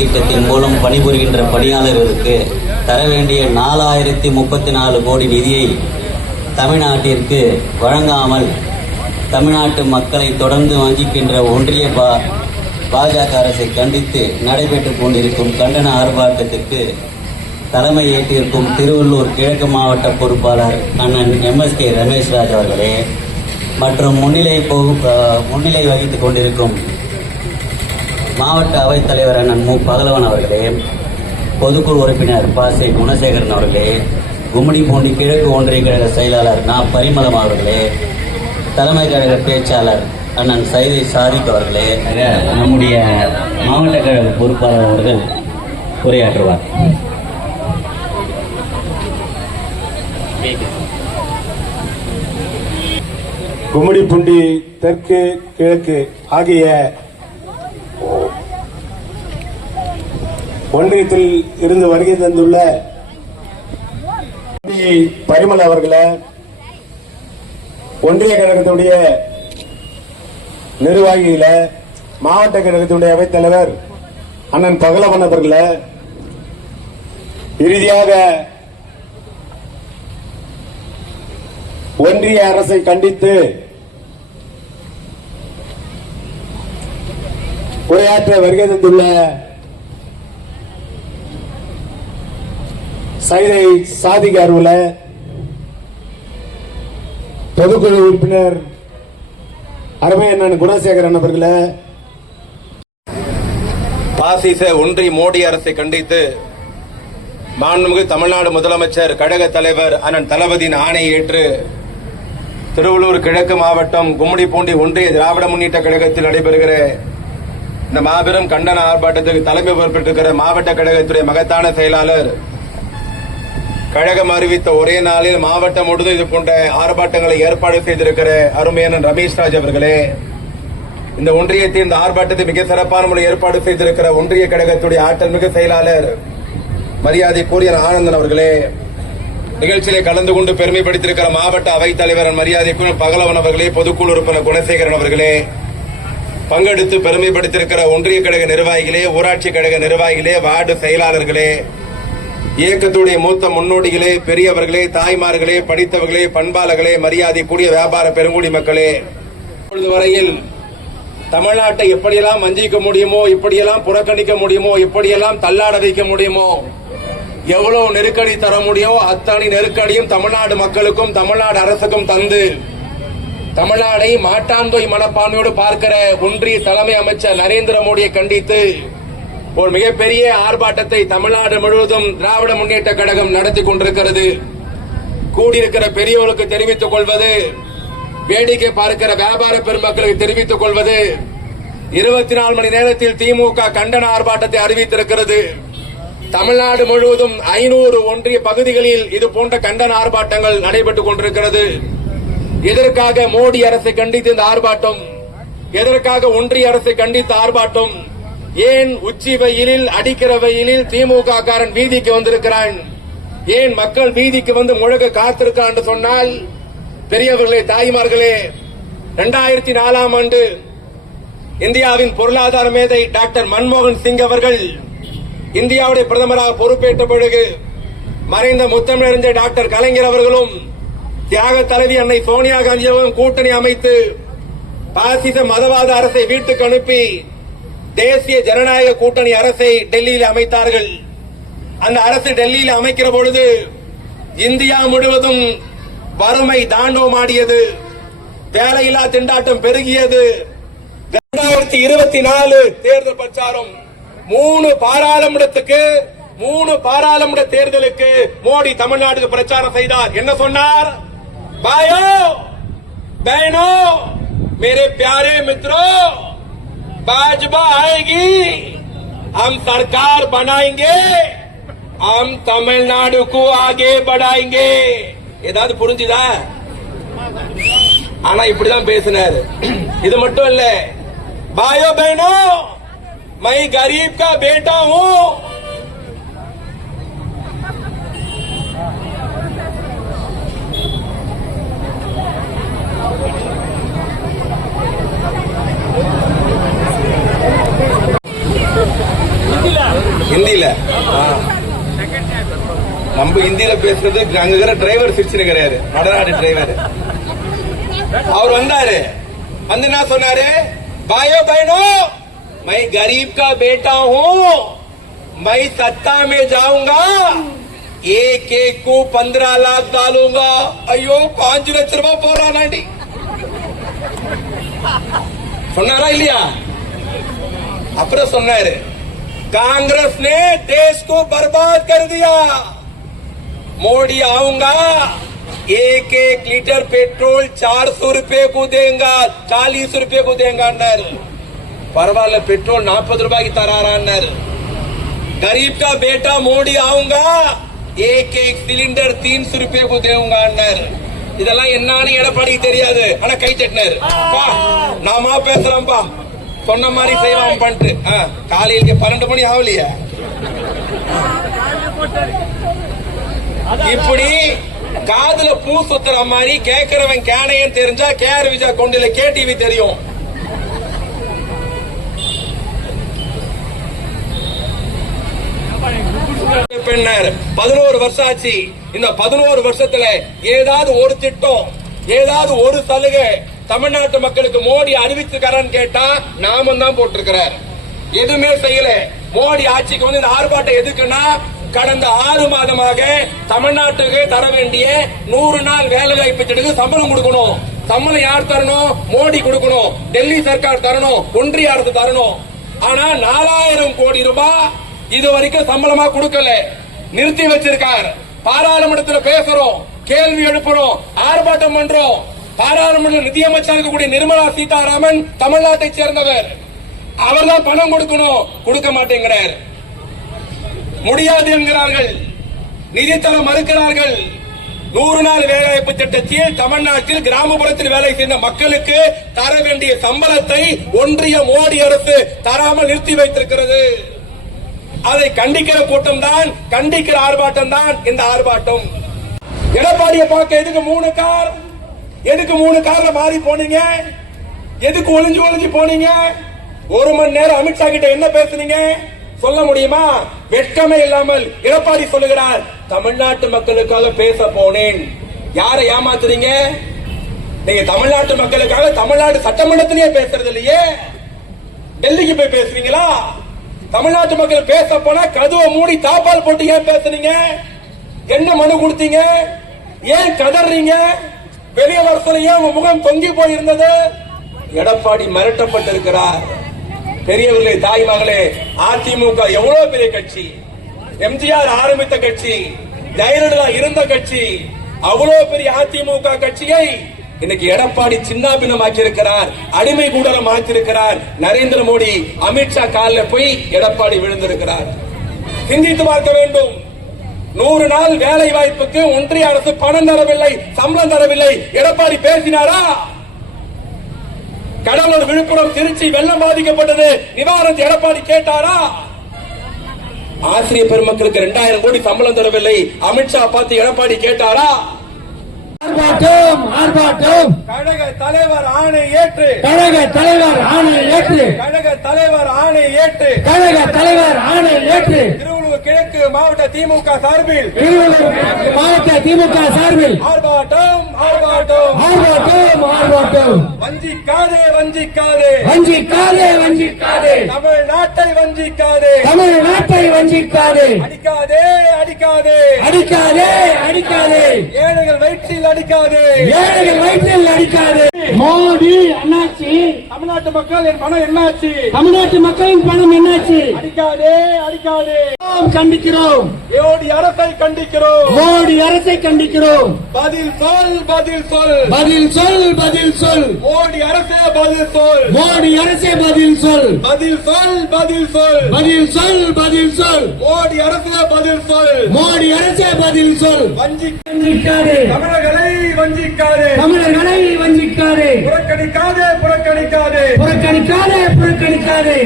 திட்டத்தின் மூலம் பணிபுரிகின்ற பணியாளர்களுக்கு தர வேண்டிய நாலாயிரத்தி முப்பத்தி நாலு கோடி நிதியை தமிழ்நாட்டிற்கு வழங்காமல் தமிழ்நாட்டு மக்களை தொடர்ந்து வஞ்சிக்கின்ற ஒன்றிய பா பாஜக அரசை கண்டித்து நடைபெற்றுக் கொண்டிருக்கும் கண்டன ஆர்ப்பாட்டத்திற்கு தலைமை ஏற்றிருக்கும் திருவள்ளூர் கிழக்கு மாவட்ட பொறுப்பாளர் அண்ணன் எம்எஸ்கே ரமேஷ்ராஜ் அவர்களே மற்றும் முன்னிலை போகும் முன்னிலை வகித்துக் கொண்டிருக்கும் மாவட்ட அவைத்தலைவர் அண்ணன் மு. பகலவன் அவர்களே பொதுக்குழு உறுப்பினர் பாசை குணசேகரன் அவர்களே கும்மிடிப்பூண்டி கிழக்கு ஒன்றிய கழக செயலாளர் நா. பரிமளம் அவர்களே தலைமை கழக பேச்சாளர் அண்ணன் சைதை சாதிக் அவர்களே நம்முடைய மாவட்ட கழக பொறுப்பாளர் அவர்கள் உரையாற்றுவார். கும்மிடிப்பூண்டி தெற்கு கிழக்கு ஆகிய ஒன்றியத்தில் இருந்து வருகை தந்துள்ள பரிமல் பரிமள் ஒன்றிய கழகத்துடைய நிர்வாகிகள மாவட்ட கழகத்துடைய அவைத்தலைவர் அண்ணன் பகலவன் அவர்களை இறுதியாக ஒன்றிய அரசை கண்டித்து உரையாற்ற வருகை தந்துள்ள சைதை சாதிக அருவில் பொதுக்குழு உறுப்பினர் அருமையண்ணன் குணசேகரன் அவர்களை. பாசிச ஒன்றி மோடி அரசை கண்டித்து மாண்புமிகு தமிழ்நாடு முதலமைச்சர் கழக தலைவர் அண்ணன் தளபதியின் ஆணையை ஏற்று திருவள்ளூர் கிழக்கு மாவட்டம் கும்மிடிப்பூண்டி ஒன்றிய திராவிட முன்னேற்ற கழகத்தில் நடைபெறுகிற இந்த மாபெரும் கண்டன ஆர்ப்பாட்டத்துக்கு தலைமை பொறுப்பேற்றிருக்கிற மாவட்ட கழகத்துடைய மகத்தான செயலாளர் கழகம் அறிவித்த ஒரே நாளில் மாவட்டம் முழுதும் இது போன்ற ஆர்ப்பாட்டங்களை ஏற்பாடு செய்திருக்கிற அருமையான ரமேஷ் ராஜ் அவர்களே இந்த ஒன்றியத்தின் இந்த ஆர்ப்பாட்டத்தை மிக சிறப்பான முறையில் ஏற்பாடு செய்திருக்கிற ஒன்றிய கழகத்துடைய ஆற்றல் மிகு செயலாளர் மரியாதை கூறிய ஆனந்தன் அவர்களே நிகழ்ச்சியிலே கலந்து கொண்டு பெருமைப்படுத்தியிருக்கிற மாவட்ட அவைத் அவைத்தலைவர் மரியாதைக்குரிய பகலவன் அவர்களே பொதுக்குழு உறுப்பினர் குணசேகரன் அவர்களே பங்கெடுத்து பெருமைப்படுத்தியிருக்கிற ஒன்றிய கழக நிர்வாகிகளே ஊராட்சி கழக நிர்வாகிகளே வார்டு செயலாளர்களே இயக்கத்துடைய மூத்த முன்னோடிகளே பெரியவர்களே தாய்மார்களே படித்தவர்களே பண்பாளர்களே மரியாதைக்குரிய வியாபார பெருங்குடி மக்களே. இப்பொழுது வரையில் தமிழ்நாட்டை எப்படியெல்லாம் வஞ்சிக்க முடியுமோ இப்படியெல்லாம் புறக்கணிக்க முடியுமோ இப்படியெல்லாம் தள்ளாட வைக்க முடியுமோ எவ்வளவு நெருக்கடி தர முடியுமோ அத்தனை நெருக்கடியும் தமிழ்நாடு மக்களுக்கும் தமிழ்நாடு அரசுக்கும் தந்து தமிழ்நாடை மாட்டாந்தோய் மனப்பான்மையோடு பார்க்கிற ஒன்றிய தலைமை அமைச்சர் நரேந்திர மோடியை கண்டித்து ஒரு மிகப்பெரிய ஆர்ப்பாட்டத்தை தமிழ்நாடு முழுவதும் திராவிட முன்னேற்ற கழகம் நடத்தி கொண்டிருக்கிறது. கூடியிருக்கிற பெரியவர்களுக்கு தெரிவித்துக் கொள்வது வேடிக்கை பார்க்கிற வியாபார பெருமக்களுக்கு தெரிவித்துக் கொள்வது இருபத்தி நாலு மணி நேரத்தில் திமுக கண்டன ஆர்ப்பாட்டத்தை அறிவித்திருக்கிறது. தமிழ்நாடு முழுவதும் ஐநூறு ஒன்றிய பகுதிகளில் இது போன்ற கண்டன ஆர்ப்பாட்டங்கள் நடைபெற்றுக் கொண்டிருக்கிறது. எதற்காக மோடி அரசை கண்டித்து இந்த ஆர்ப்பாட்டம்? எதற்காக ஒன்றிய அரசை கண்டித்த ஆர்ப்பாட்டம்? ஏன் உச்சி வெயிலில் அடிக்கிற வெயிலில் திமுக காரன் வீதிக்கு வந்திருக்கிறான்? ஏன் மக்கள் வீதிக்கு வந்து முழங்க காத்திருக்கிறான் என்று சொன்னால் பெரியவர்களே தாய்மார்களே இரண்டாயிரத்தி நாலாம் ஆண்டு இந்தியாவின் பொருளாதார மேதை டாக்டர் மன்மோகன் சிங் அவர்கள் இந்தியாவுடைய பிரதமராக பொறுப்பேற்ற பிறகு மறைந்த முத்தமிழறிஞர் டாக்டர் கலைஞர் அவர்களும் தியாக தலைவி அன்னை சோனியா காந்தி அவர்களும் கூட்டணி அமைத்து பாசிச மதவாத அரசை வீட்டுக்கு அனுப்பி தேசிய ஜனநாயக கூட்டணி அரசை டெல்லியில் அமைத்தார்கள். அந்த அரசு டெல்லியில் அமைக்கிற பொழுது இந்தியா முழுவதும் வறுமை தாண்டவமாடியது வேலையில்லா திண்டாட்டம் பெருகியது. இரண்டாயிரத்தி இருபத்தி நாலு தேர்தல் பிரச்சாரம் மூணு பாராளுமன்றத்துக்கு மூணு பாராளுமன்ற தேர்தலுக்கு மோடி தமிழ்நாட்டுக்கு பிரச்சாரம் செய்தார். என்ன சொன்னார்? பாயோ பேனோ மேரே பியாரே மித்ரோ! भाजपा आएगी हम सरकार बनाएंगे हम तमिलनाडु को आगे बढ़ाएंगे। ஏதாவது புரிஞ்சுதா ஆனா இப்படிதான் பேசினார் இது மட்டும் இல்ல பாயோ பேனோ மை கரீப் கா பேட்டா ஹூ ஹிந்தியில. நம்ம ஹிந்தியில பேசுறது அங்க இருக்கிற டிரைவர் சிரிச்சுன்னு கிடையாது நடராடு டிரைவர் அவர் வந்தாரு. வந்து என்ன சொன்னாரு? பாயோ பயனோ மை கரீப் கா பேட்டா ஹூ மை சத்தா மே ஜாவுங்கா. ஏ एक को पंद्रह लाख डालूंगा अयो पांच लक्ष रूपये போறானாண்டி சொன்னாரா இல்லையா? அப்புறம் சொன்னாரு. कांग्रेस ने देश को बर्बाद कर दिया मोदी आऊंगा एक एक लीटर पेट्रोल चार सौ रूपये को देगा चालीस रूपये को देगा பரவாயில்ல பெட்ரோல் நாற்பது ரூபாய்க்கு தராரான்னாரு கரீப் கா பேட்டா மோடி ஆவுங்க. ஏக் ஏக் சிலிண்டர் தீன் சு ரூபே கு இதெல்லாம் என்னன்னு எடப்பாடிக்கு தெரியாது. ஆனா கை தட்டினாரு. நாமா பேசுறோம்பா சொன்ன மாதிரி செய்வான் பண்ணிட்டு. காலையில பன்னெண்டு மணி ஆகலையா. இப்படி காதுல பூ சுத்துற மாதிரி கேக்குறவன் கேனையன் தெரிஞ்சா கேஆர் விஜா கொண்டில கேடிவி தெரியும். பெண்ணர் பதினோரு வருஷம் ஆச்சு. இந்த பதினோரு வருஷத்துல ஏதாவது ஒரு திட்டம் ஏதாவது ஒரு சலுகை தமிழ்நாட்டு மக்களுக்கு மோடி அறிவித்துக்காரன்னு கேட்டா நாம தான் போட்டிருக்கிறார். எதுவுமே செய்யல. மோடி ஆட்சிக்கு வந்து இந்த ஆர்ப்பாட்டம் எதுக்குன்னா கடந்த ஆறு மாதமாக தமிழ்நாட்டுக்கு தர வேண்டிய நூறு நாள் வேலை வாய்ப்பு திட்டத்துக்கு சம்பளம் கொடுக்கணும். சம்பளம் யார் தரணும்? மோடி கொடுக்கணும். டெல்லி சர்க்கார் தரணும். ஒன்றிய அரசு தரணும். ஆனா நாலாயிரம் கோடி ரூபாய் இது வரைக்கும் சம்பளமா கொடுக்கல. நிறுத்தி வச்சிருக்கார். பாராளுமன்றத்தில் பேசுறோம். கேள்வி எழுப்புறோம். ஆர்ப்பாட்டம் பண்றோம். பாராளுமன்ற நிதியமைச்சர் இருக்கக்கூடிய நிர்மலா சீதாராமன் தமிழ்நாட்டை சேர்ந்தவர். அவர்தான் பணம் கொடுக்கணும். கொடுக்க மாட்டேங்கிறார். முடியாது என்கிறார்கள். நிதி தர மறுக்கிறார்கள். நூறு நாள் வேலைவாய்ப்பு திட்டத்தில் தமிழ்நாட்டில் கிராமப்புறத்தில் வேலை செய்த மக்களுக்கு தர வேண்டிய சம்பளத்தை ஒன்றிய மோடி அரசு தராமல் நிறுத்தி வைத்திருக்கிறது. அதை கண்டிக்கிற கூட்டம் தான் கண்டிக்கிற ஆர்ப்பாட்டம் தான் இந்த ஆர்ப்பாட்டம். எடப்பாடியை பார்க்க எதுக்கு மூணு கார் எதுக்கு மூணு கார்ல மாறி போனீங்க? எதுக்கு ஒளிஞ்சு ஒளிஞ்சு போனீங்க? ஒரு மணி நேரம் அமித்ஷா கிட்ட என்ன பேசுனீங்க? சொல்ல முடியுமா? வெட்கமே இல்லாமல் எடப்பாடி சொல்லுகிறார் தமிழ்நாட்டு மக்களுக்காக பேச போனேன். யாரை ஏமாத்துறீங்க? நீங்க தமிழ்நாட்டு மக்களுக்காக தமிழ்நாடு சட்டமன்றத்திலேயே பேசுறது இல்லையே? டெல்லிக்கு போய் பேசுவீங்களா தமிழ்நாட்டு மக்கள் பேச போனா கதவை மூடி தாப்பால் போட்டு ஏன் பேசுனீங்க? என்ன மனு கொடுத்தீங்க? ஏன் கதறீங்க? வெளியே வர சொல்ல ஏன் உங்க முகம் தொங்கி போயிருந்தது. எடப்பாடி மிரட்டப்பட்டிருக்கிறார். பெரியவர்களே தாய் மகளே அதிமுக எவ்வளவு பெரிய கட்சி? எம்ஜிஆர் ஆரம்பித்த கட்சி ஜெயலலிதா இருந்த கட்சி அவ்வளவு பெரிய அதிமுக கட்சியை இன்னைக்கு எடப்பாடி சின்னாபின்னமாக்கி இருக்கிறார் அடிமை கூடலம் ஆக்கியிருக்கிறார் நரேந்திர மோடி அமித்ஷா காலில் போய் எடப்பாடி விழுந்திருக்கிறார். சிந்தித்து பார்க்க வேண்டும். நூறு நாள் வேலை வாய்ப்புக்கு ஒன்றிய அரசு பணம் தரவில்லை சம்பளம் தரவில்லை. எடப்பாடி பேசினாரா? கடலூர் விழுப்புரம் திருச்சி வெள்ளம் பாதிக்கப்பட்டது. நிவாரணத்தை எடப்பாடி கேட்டாரா? ஆசிரியர் பெருமக்களுக்கு இரண்டாயிரம் கோடி சம்பளம் தரவில்லை. அமித்ஷா பார்த்து எடப்பாடி கேட்டாரா? ஆர்ப்பாட்டம் ஆர்ப்பாட்டம். கழக தலைவர் ஆணை ஏற்று. கழக தலைவர் ஆணை ஏற்று. கழக தலைவர் ஆணை ஏற்று. கழக தலைவர் ஆணை ஏற்று. திருவள்ளூர் கிழக்கு மாவட்ட திமுக சார்பில் திருவள்ளூர் மாவட்ட திமுக சார்பில் ஆர்ப்பாட்டம் ஆர்ப்பாட்டம். ஆர்ப்பாட்டம் ஆர்ப்பாட்டம். வஞ்சிக்காதே வஞ்சிக்காதே. வஞ்சிக்காதே வஞ்சிக்காதே. தமிழ்நாட்டை வஞ்சிக்காதே. தமிழ்நாட்டை வஞ்சிக்காதே. அடிக்காதே அடிக்காதே. அடிக்காதே அடிக்காதே. ஏழைகள் வயிற்றில் அடிக்காதே. ஏழைகள் வயிற்றில் அடிக்காதே. மோடி அண்ணாச்சி தமிழ்நாட்டு மக்கள் என் மனம் என்னாச்சு? தமிழ்நாட்டு மக்களின் பணம் என்னாச்சு? அடிக்காதே அடிக்காதே. கண்டிக்கிறோம். மோடி அரசை கண்டிக்கிறோம். மோடி அரசை கண்டிக்கிறோம். பதில் சொல் பதில் சொல். பதில் சொல் பதில் சொல். மோடி அரசே பதில் சொல். மோடி அரசே பதில் சொல். பதில் சொல் பதில் சொல். பதில் சொல் பதில் சொல். மோடி அரசே பதில் சொல். மோடி அரசே பதில் சொல். வஞ்சி வஞ்சிக்காதே. தமிழர்களை வஞ்சிக்காதே. தமிழர்களை வஞ்சிக்காதே. புறக்கணிக்காதே. புறக்கணிக்காதே புறக்கணிக்காதே. புறக்கணிக்காதே புறக்கணிக்காதே.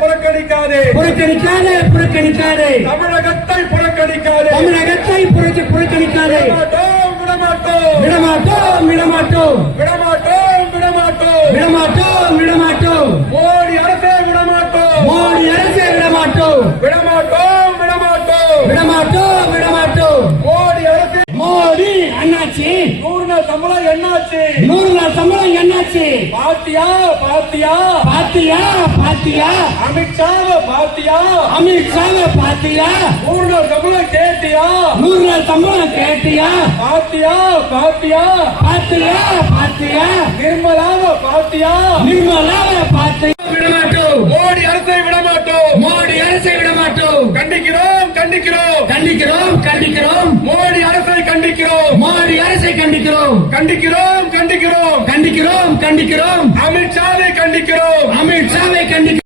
புறக்கணிக்காதே புறக்கணிக்காதே. புறக்கணிக்காதே தமிழகத்தை புறக்கணிக்காதே. தமிழகத்தை புறக்க புறக்கணிக்காதே. விடமாட்டோம். விடமாட்டோம் விடமாட்டோம். விடமாட்டோம் விடமாட்டோம். விடமாட்டோம் விடமாட்டோம். மோடி அரசே விடமாட்டோம். மோடி அரசே விடமாட்டோம். விடமாட்டோம் நூறு நாள் சம்பளம் என்னாச்சு? நூறு நாள் சம்பளம் என்னாச்சு? பாத்தியா பாத்தியா? பாத்தியா பாத்தியா? அமித்ஷாவை பாத்தியா? அமித்ஷாவை பாத்தியா? நூறு நாள் சம்பளம் கேட்டியா? நூறு நாள் சம்பளம் கேட்டியா? பாத்தியா பாத்தியா? பாத்தியா பாத்தியா? நிர்மலாவை பாத்தியா? நிர்மலாவை பாத்தியா? விடமாட்டோம். மோடி அரசை விடமாட்டோம். மோடி அரசை விடமாட்டோம். கண்டிக்கிறோம். கண்டிக்கிறோம். கண்டிக்கிறோம் கண்டிக்கிறோம். மோடி அரசை கண்டிக்கிறோம். மோடி அரசை கண்டிக்கிறோம். கண்டிக்கிறோம் கண்டிக்கிறோம். கண்டிக்கிறோம் கண்டிக்கிறோம். அமித்ஷாவை கண்டிக்கிறோம். அமித்ஷாவை கண்டிக்கிறோம்.